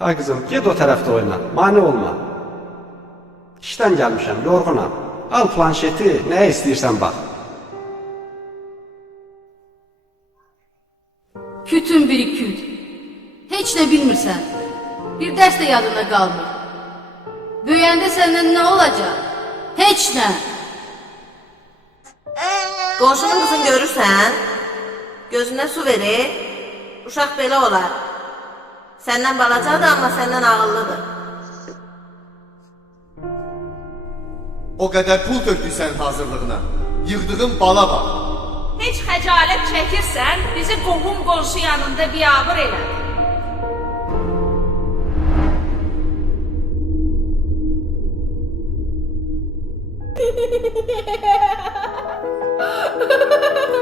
Ay kızım git o tarafta oyna. Mani olma. İşten gelmişim yorgunum. Al planşeti ne istiyorsan bak. Kütün biri küt. Heç nə bilmirsən. Bir dərs də yadında qalmır. Böyüyəndə səndən nə olacaq? Heç nə. Qonşunun qızını görürsən, gözünə su verir, uşaq belə olar. Səndən balacadır, amma səndən ağıllıdır. O qədər pul tökdük sən hazırlığına. Yığdığın bala bax. Heç xəcalət çəkirsən, bizi qohum qonşu yanında biabır elə.